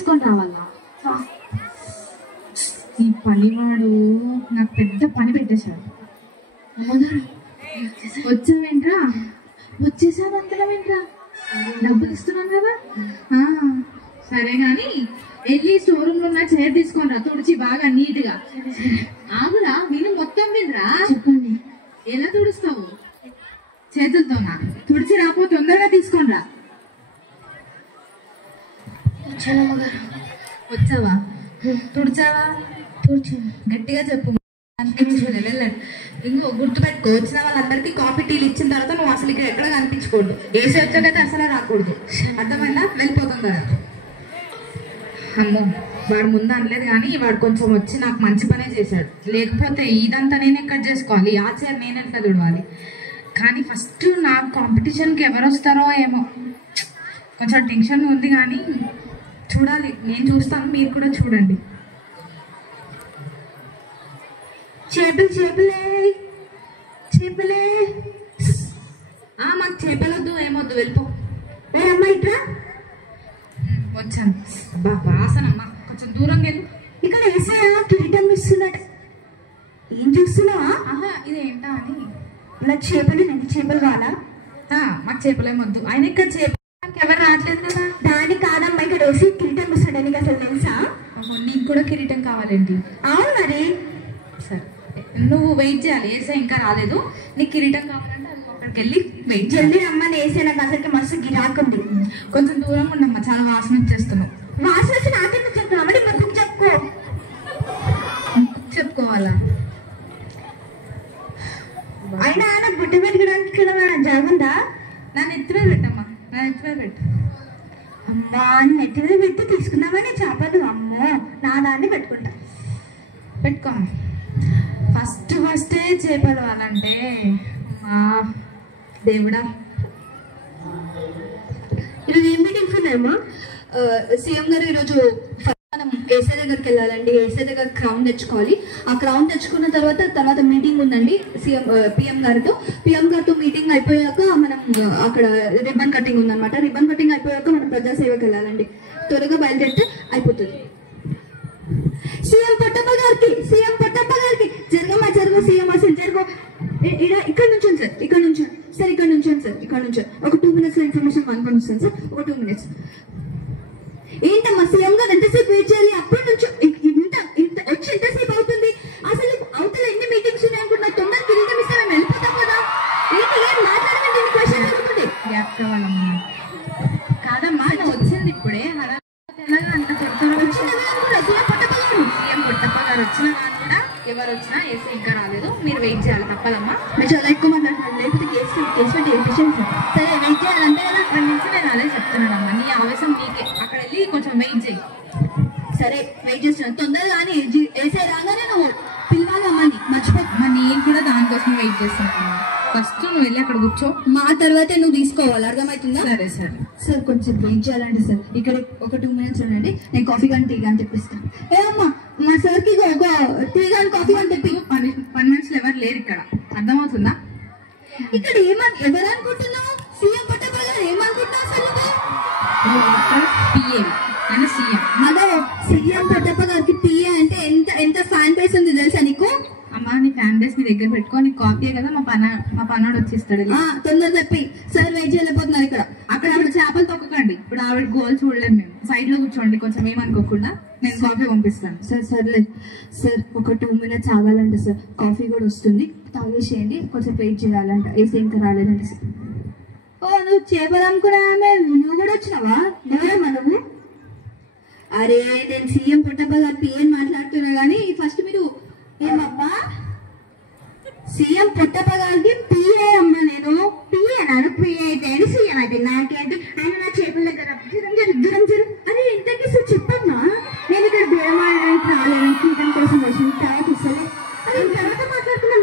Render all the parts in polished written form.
తీసుకొని రావాలా? ఈ పనివాడు నాకు పెద్ద పని పెట్టేశాడు. అమ్మగారు వచ్చావేంట్రా? వచ్చేసాను అంతేంట్రా? డబ్బులు ఇస్తున్నాను కదా. సరే గాని వెళ్ళి స్టోర్ రూమ్ లో ఉన్న చైర్ తీసుకొని రా, తుడిచి బాగా నీట్ గా. ఆగురా, నేను మొత్తం వినరా. చెప్పండి. ఎలా తుడుస్తావు? చేతులతోనా? తుడిచి రాపో, తొందరగా తీసుకొని రా. వచ్చావా? తుడిచావా? గట్టిగా చెప్పు. కనిపించుకోలే వెళ్ళండి. ఇంకో గుర్తుపెట్టుకో, వచ్చిన వాళ్ళందరికీ కాఫీ టీలు ఇచ్చిన తర్వాత నువ్వు అసలు ఇక్కడ ఎక్కడ కనిపించకూడదు. ఏసీ వచ్చాకైతే అసలు రాకూడదు, అర్థమైందా? వెళ్ళిపోతాం కదా. అమ్మో, వాడు ముందు అనలేదు కానీ వాడు కొంచెం వచ్చి నాకు మంచి పనే చేశాడు. లేకపోతే ఇదంతా నేను ఎక్కడ చేసుకోవాలి, ఆ చైర్ నేను ఎట్లా తుడవాలి. కానీ ఫస్ట్ నా కాంపిటీషన్కి ఎవరు వస్తారో ఏమో, కొంచెం టెన్షన్ ఉంది కానీ చూడాలి. నేను చూస్తాను, మీరు కూడా చూడండి. చేపలే చేపలే. మాకు చేపలొద్దు, ఏమొద్దు, వెళ్ళిపో. అమ్మా ఇట్రా. వచ్చాను. అబ్బా వాసనమ్మా, కొంచెం దూరంగా వెళ్ళు. ఇక్కడ వేసాయా కిరీటం ఇస్తున్నట్టు ఏం చూస్తున్నావా? ఇదేంటా అని. ఇలా చేపలు, నేను చేపలు కావాలా? మాకు చేపలేమొద్దు. ఆయన ఇక్కడ చేపలకి ఎవరు రావట్లేదు కదా. దాని కాదమ్మా, ఇక్కడ వేసి కిరీటం ఇస్తాడు. నీకు అసలు తెలుసా? నీకు కూడా కిరీటం కావాలేంటి? అవును మరి. సరే, నువ్వు వెయిట్ చేయాలి. ఏసే ఇంకా రాలేదు. నీకు కిరీటం కావాలంటే అక్కడికి వెళ్ళి వెయిట్ జల్దీ అమ్మ. ఏసే నాకు అసలుకి మస్తు గిరాకుంది. కొంచెం దూరం ఉండమ్మా, చాలా వాసన వచ్చేస్తున్నావు. వాసన వచ్చి నాకెందుకు చెప్తున్నావు? మరి చెప్పుకోవాలా? అయినా నాకు బుట్ట పెట్టుకోవడానికి ఇక్కడ జాగుందా? నా నెత్తిమే పెట్టమ్మా, నా నెత్తిమే పెట్టు. అమ్మా, నెత్తిమే పెట్టి తీసుకున్నామని చేపలు. అమ్మో, నా దాన్ని పెట్టుకుంటా. పెట్టుకోమ్మా. ఫస్టే చేపలు వాళ్ళంటే దేవుడా. ఈరోజు ఏం మీటింగ్స్ ఉన్నాయమ్మా? సీఎం గారు ఈరోజు మనం ఏసీ దగ్గరికి వెళ్ళాలండి. ఏసీ దగ్గర క్రౌన్ తెచ్చుకోవాలి. ఆ క్రౌన్ తెచ్చుకున్న తర్వాత మీటింగ్ ఉందండి పిఎం గారితో మీటింగ్ అయిపోయాక మనం అక్కడ రిబ్బన్ కటింగ్ ఉందన్నమాట. రిబ్బన్ కటింగ్ అయిపోయాక మనం ప్రజాసేవకి వెళ్ళాలండి. త్వరగా బయలుదేరితే అయిపోతుంది. సీఎం పొట్టప్ప గారికి జరగమ్మా, జరుగు. సీఎం అసలు జరుగు. ఇక్కడ నుంచోండి సార్, ఇక్కడ నుంచోండి సార్, ఇక్కడ నుంచోండి సార్, ఇక్కడ నుంచోండి. ఒక 2 minutes లో ఇన్ఫర్మేషన్ కనుక్కొని వస్తాను సార్. ఒక 2 minutes. ఏంటమ్మా సీఎం గారు ఎంతసేపు వెయిట్ చేయాలి? అప్పటి నుంచి వచ్చి ఎంతసేపు అవుతుంది? అసలు అవతల ఎన్ని మీటింగ్స్ ఉన్నాయి అనుకుంటున్నా. తొందరగా కిరీటం ఇస్తే మేము వెళ్ళిపోతాం కదా. ఏంటి ఏం మాట్లాడకండి, క్వశ్చన్ అడుగుతుంది. కాదమ్మా, నువ్వు వచ్చింది ఇప్పుడే. అంత చెప్తాను. సీఎం పొట్టప్ప గారు వచ్చిన వాళ్ళు కూడా ఎవరు వచ్చినా ఏసీ ఇంకా రాలేదు. మీరు వెయిట్ చేయాలి, తప్పదమ్మా. మీరు చాలా ఎక్కువ మాట్లాడుతున్నారు, లేకపోతే కేసు సరే వెయిట్ చేయాలంటే కదా. అక్కడి నుంచి నేను అదే చెప్తున్నానమ్మా. నీ ఆవేశం నీకే. అక్కడ వెళ్ళి కొంచెం వెయిట్ చేయి. సరే వెయిట్ చేస్తున్నాను. తొందరగా కానీ ఏసీ రాగానే నువ్వు పిలవాలమ్మని మర్చిపోమ్మా. నేను కూడా దానికోసం వెయిట్ చేస్తున్నాను. ఫస్ట్ నువ్వు వెళ్ళి అక్కడ కూర్చో, మా తర్వాతే నువ్వు తీసుకోవాలి, అర్థమవుతుందా? సరే సరే సార్, కొంచెం వెయిట్ చేయాలండి సార్. ఇక్కడ ఒక 2 minutes ఉండండి, నేను కాఫీ కానీ టీ కానీ తెప్పిస్తాను. ఏమమ్మా, మా సార్కి ఒక టీ కానీ కాఫీ కానీ తెప్పి. 10 minutes ఎవరు లేరు ఇక్కడ, అర్థమవుతుందా? ఇక్కడ ఎవరు అనుకుంటున్నావు? సీఎం పొట్టప్ప గారు ఏమనుకుంటున్నావు అసలు? పిఏ అని సీఎం. అదే సీఎం పొట్టప్ప గారికి పిఏ అంటే ఎంత ఫ్యాన్ బేస్ ఉంది తెలుసా నీకు? అమ్మా, నీ ఫ్యాన్ బేస్ నీ దగ్గర పెట్టుకో. నీ కాపీయే కదా, మా పన్నోడు వచ్చిస్తాడు. తొందర చెప్పి. సార్ వెయిట్ చేయలేకపోతున్నారు ఇక్కడ. అక్కడ ఆవిడ చేపలు తొక్కకండి. ఇప్పుడు ఆవిడ గోల్ చూడలేము మేము. సైడ్ లో కూర్చోండి, కొంచెం ఏమనుకోకుండా. నేను కాఫీ పంపిస్తాను. సార్ సర్లేదు సార్, ఒక 2 minutes ఆగాలంట సార్. కాఫీ కూడా వస్తుంది, తాగేసేయండి. కొంచెం వెయిట్ చేయాలంట. ఏసీ ఇంకా రాలేదంట సార్. నువ్వు చేపలు అమ్ముకున్నామే, నువ్వు కూడా వచ్చినావా? ఎవరమ్మా నువ్వు? అరే, నేను సీఎం పొట్టప్ప గారు పిఏ మాట్లాడుతున్నా కానీ ఫస్ట్ మీరు ఏమమ్మా? సీఎం పొట్టప్ప గారికి పిఏ అమ్మా. నేను పిఏ అన్నాను. పిఏ అయితే సీఎం అయితే నాకేంటి? ఆయన నా చేపల దగ్గర దూరం జరు. అరే ఇంతకీ సార్ చెప్పమ్మా, నేను ఇక్కడ బేరమాడడానికి రాలేదని కిరీటం కోసం వచ్చిన తర్వాత ఇస్తలే. అది తర్వాత మాట్లాడుతున్నాం.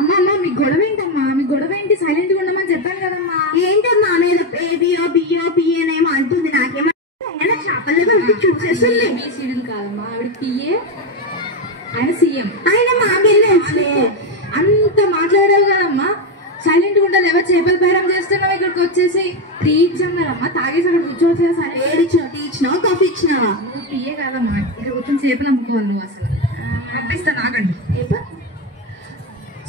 అమ్మా, మీ గొడవ ఏంటమ్మా? మీ గొడవ ఏంటి? సైలెంట్ గా ఉండమని చెప్పాను కదమ్మా. ఏంటమ్మా, నేను ఏబియో బియో పిఏనేమో అంటుంది. నాకేమో చేపల చూసేస్తుంది. మీ సీరియల్ కాదమ్మా, ఆవిడ పిఏ, ఆయన సీఎం. ఆయన మాకెళ్ళి అంత మాట్లాడావు కదమ్మా. సైలెంట్ గా ఉండాలి. ఎవరు చేపల బేరం చేస్తున్నావు? ఇక్కడికి వచ్చేసి టీ ఇచ్చాం కదమ్మా, తాగేసి అక్కడ కూర్చోవచ్చు కదా. సరే టీ ఇచ్చినావు, కాఫీ ఇచ్చినావు? నువ్వు పియ్యే కాదమ్మా, ఇక్కడ కూర్చొని చేపలు అమ్ముకోవాలి నువ్వు. అసలు పంపిస్తాను, ఆగండి.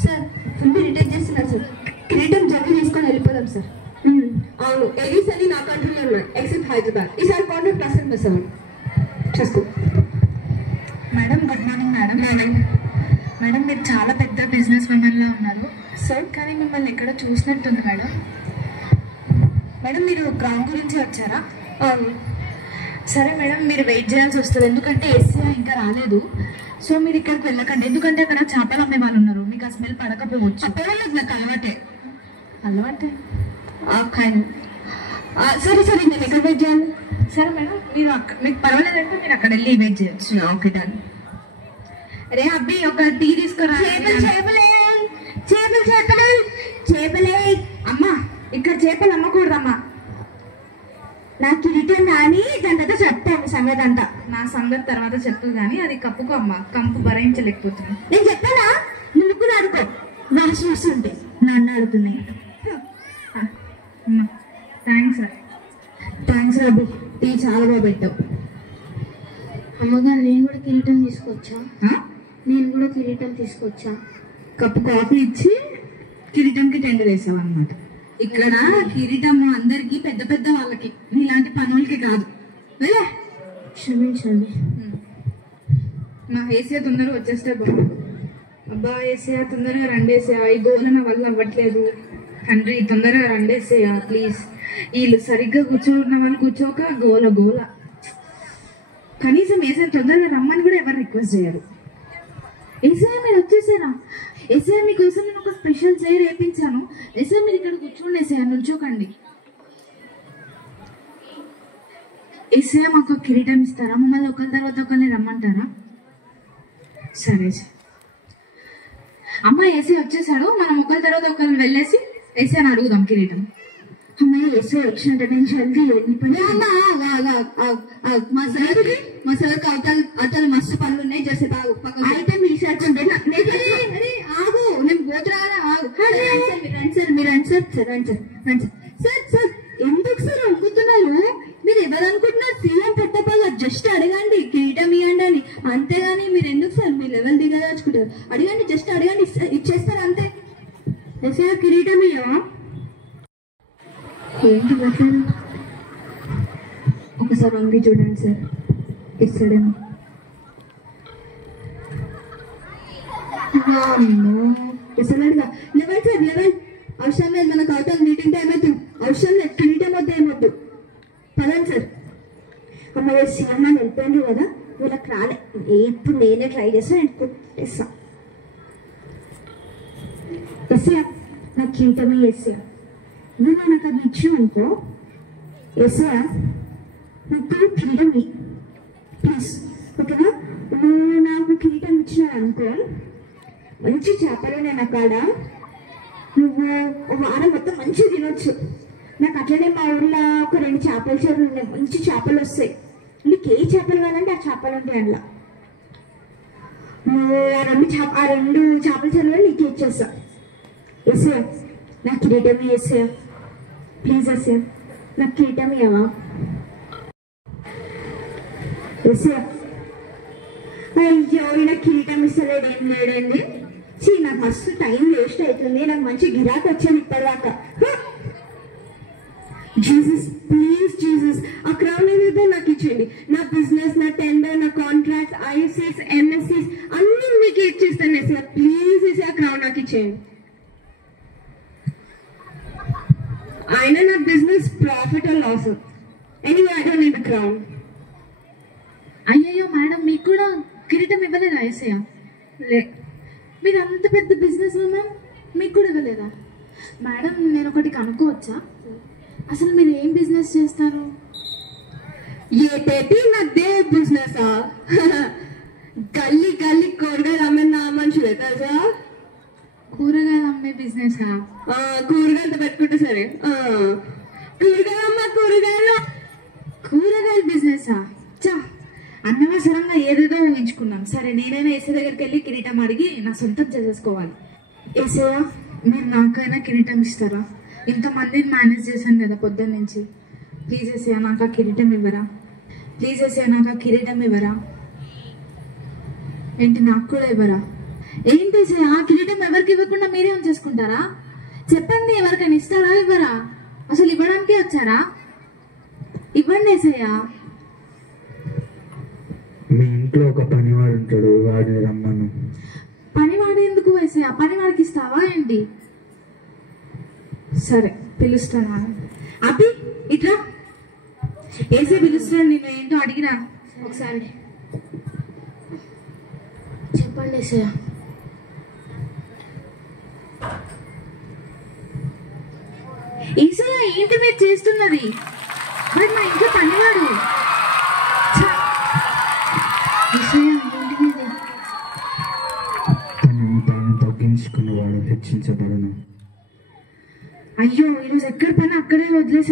సార్ ఫుడ్ రిటైన్ చేస్తున్నారు సార్. కిరీటం జల్దీ తీసుకొని వెళ్ళిపోదాం సార్. అవును, ఏరీస్ అన్ని నా కంట్రీలో ఉన్నాయి ఎక్సెప్ట్ హైదరాబాద్. ఈసారి కాంట్రాక్ట్ పర్సెంట్ మిస్ అవ్వండి చేసుకో. Madam good morning. మేడం మీరు చాలా పెద్ద బిజినెస్ ఉమెన్లా ఉన్నారు సార్, కానీ మిమ్మల్ని ఎక్కడ చూసినట్టుంది మేడం. మీరు గ్రౌండ్ గురించి వచ్చారా? సరే మేడం, మీరు వెయిట్ చేయాల్సి వస్తుంది, ఎందుకంటే ఎస్సీ ఇంకా రాలేదు. సో మీరు ఇక్కడికి వెళ్ళకండి, ఎందుకంటే అక్కడ చేపలు అమ్మే వాళ్ళు ఉన్నారు, మీకు ఆ స్మెల్ పడకపోవచ్చు. నాకు అలవాటే. సరే నేను ఎక్కడ వెయిట్ చేయాలి? సరే మేడం, మీరు మీకు పర్వాలేదంటే మీరు అక్కడ వెళ్ళి వెయిట్ చేయొచ్చు. Okay done. రే అబ్బి ఒక టీ తీసుకురా. చేపలే అమ్మా, ఇక్కడ చేపలు అమ్మకూడదమ్మా. నాకు కిరీటం కానీ దాని తర్వాత చెప్తాను సంగతి అంతా. నా సంగతి తర్వాత చెప్పు కానీ అది కప్పుకో అమ్మా, కంపు భరించలేకపోతుంది. నేను చెప్పానా? నువ్వు కూడా అడుకో. వాష్ వస్తుంటే నన్ను అడుగుతున్నాయి. థ్యాంక్స్ అబ్బి, టీ చాలా బాగా పెట్టావు. అమ్మగారు నేను కూడా కిరీటం తీసుకొచ్చా. కప్పు కాఫీ ఇచ్చి కిరీటంకి టెండర్ వేసావు అనమాట. ఇక్కడ కిరీటం అందరికి పెద్ద పెద్ద వాళ్ళకి, నీలాంటి పనులకి కాదు. వెళ్ళే. క్షమించండి. మా ఏసీఆ తొందరగా వచ్చేస్తే బాగుంది. అబ్బా ఏసీఆ తొందరగా రండేసేయా, ఈ గోల నా వల్ల అవ్వట్లేదు. తండ్రి తొందరగా రండేసేయా ప్లీజ్. వీళ్ళు సరిగ్గా కూర్చోన్న వాళ్ళు కూర్చోక గోల. కనీసం ఏసీఆ తొందరగా రమ్మని కూడా ఎవరు రిక్వెస్ట్ చేయరు. ఏసీఆ మీరు వచ్చేసారా? ఏసీఆ మీకోసం నేను ఒక స్పెషల్ చైర్ వేయించాను. ఏసీఆ మీరు ఇక్కడ కూర్చోండి. ఏసీఆ నుంచోకండి. ఏసీఆ మాకు కిరీటం ఇస్తారా? మమ్మల్ని ఒకరి తర్వాత ఒకరిని రమ్మంటారా? సరే అమ్మ, ఏసీ వచ్చేసాడు, మనం ఒకరి తర్వాత ఒకరిని వెళ్ళేసి ఏసీని అడుగుదాం కిరీటం. అమ్మాయి ఎస్ఐ వచ్చినట్టు నేను జల్దీ వెళ్ళిపోయి. మా సార్ అవతల మస్తు పనులు ఉన్నాయి, చేసే బాగు. అయితే మీ సార్ ఆగు, నేను పోతురాలా? ఆగు. మీరు రండి సార్. ఎందుకు సార్ అడుగుతున్నారు? మీరు ఎవరనుకుంటున్నారు? సీఎం పెట్టబోగా జస్ట్ అడగండి, కిరీటం ఇవ్వండి అని. అంతేగాని మీరు ఎందుకు సార్ మీ లెవెల్ దిగదాచుకుంటారు? అడగండి, జస్ట్ అడగండి, ఇచ్చేస్తారు అంతే. సార్ కిరీటం ఇవ్వవా? ఏంటి పెట్టాను? ఒకసారి వంగి చూడండి సార్, ఇస్తాడేమో. ఇస్తలేడుగా. Level sir level. అవసరం లేదు, మనకు అవతల మీటింగ్ టైం అవుతుంది. అవసరం లేదు, కిరీటం వద్ద ఏమొద్దు. పదండి సార్. అమ్మాయి సీఎం అని వెళ్ళిపోయింది కదా, వీళ్ళకి రాలే. ఇప్పుడు నేనే ట్రై చేస్తాను, నేను కొట్టేస్తా. ఎస్సీ నాకు కిరీటమే ఎస్సీ. నువ్వు నాకు అది ఇచ్చావు అనుకో, ఎస్సీ నాకు కిరీటం ప్లీజ్, ఓకేనా? నువ్వు నాకు కిరీటం ఇచ్చినావు అనుకో, మంచి చేపలు నేను అక్కడ, నువ్వు వారం మొత్తం మంచిగా తినొచ్చు. నాకు అట్లనే మా ఊళ్ళో ఒక 2 చేపల చెరువులు ఉన్నాయి, మంచి చేపలు వస్తాయి. నీకు ఏ చేపలు కావాలంటే ఆ చేపలు ఉంటాయి అందులో. నువ్వు ఆ రెండు చేపల చెరువులు నీకు ఇచ్చేస్తా. ఎస్ఏ నాకు కిరీటం ఎస్ఏ ప్లీజ్. ఎస్ఏ నాకు కిరీటం ఇవ్వవా? ఎస్ఏ అయ్యో, నాకు కిరీటం ఇస్తలేడు, ఏం లేడండి. నాకు మస్తు టైం వేస్ట్ అవుతుంది, నాకు మంచి గిరాకీ వచ్చేది ఇప్పటిదాకా. జీసస్ ప్లీజ్, జీసస్ ఆ క్రౌన్ ఏదైతే నాకు ఇచ్చేయండి. నా బిజినెస్, నా టెండర్, నా కాంట్రాక్ట్స్, ఐఎస్ఎస్, ఎంఎస్సీస్ అన్ని మీకు ఇచ్చేస్తాను. ఎస్ఏ ప్లీజ్, ఎస్ఏ ఆ క్రౌన్ నాకు ఇచ్చేయండి. అయినా నా business profit or loss, anyway I don't need the crown. అయ్యయ్యో మేడం, మీకు కూడా కిరీటం ఇవ్వలేదా ఏసయ్య? మీరు అంత పెద్ద బిజినెస్ మ్యామ్, మీకు కూడా ఇవ్వలేదా? మేడం నేను ఒకటి కనుక్కోవచ్చా? అసలు మీరు ఏం బిజినెస్ చేస్తారు? ఏటేటి నాదే బిజినెసా? గల్లీ గల్లీ కూరగాయలు అమ్మే నా మనుషులే తెలుసా? కూరగాయలు అమ్మే బిజినెసా? కూరగాయలతో పెట్టుకుంటే సరే. కూరగాయల బిజినెసా? చా, అనవసరంగా ఏదేదో ఊహించుకున్నాం. సరే, నేనైనా ఏసీ దగ్గరికి వెళ్ళి కిరీటం అడిగి నా సొంతం చేసేసుకోవాలి. ఏసయ్య, మీరు నాకైనా కిరీటం ఇస్తారా? ఇంతమందిని మేనేజ్ చేశాను కదా పొద్దున్న నుంచి. ప్లీజ్ ఏసయ్య, నాకు ఆ కిరీటం ఇవ్వరా? ప్లీజ్ ఏసయ్య నాకు ఆ కిరీటం ఇవ్వరా. ఏంటి నాకు కూడా ఇవ్వరా? ఏంటి ఏసయ్య ఆ కిరీటం ఎవరికి ఇవ్వకుండా మీరే ఉంచేసుకుంటారా? చెప్పండి, ఎవరికైనా ఇస్తారా ఇవ్వరా? అసలు ఇవ్వడానికే వచ్చారా? ఇవ్వండి ఏసయ్య. మీ ఇంట్లో ఒక పనివాడు ఉంటాడు, వాడిని రమ్మను. పనివాడు ఎందుకు ఏసయ్య? పనివాడికి ఇస్తావా ఏంటి? సరే పిలుస్తాను. అభి ఇట్లా ఏసే పిలుస్తున్నాడు, నేను ఏంటో అడిగినా ఒకసారి చెప్పండి ఏసయ్య. ఏసయ్య ఏంటి మీరు చేస్తున్నది? మరి మా ఇంట్లో పనివాడు. తనను తాను తగ్గించుకున్నవాడు హెచ్చించబడను. అయ్యో ఈరోజు ఎక్కడ పని అక్కడే వదిలేసా.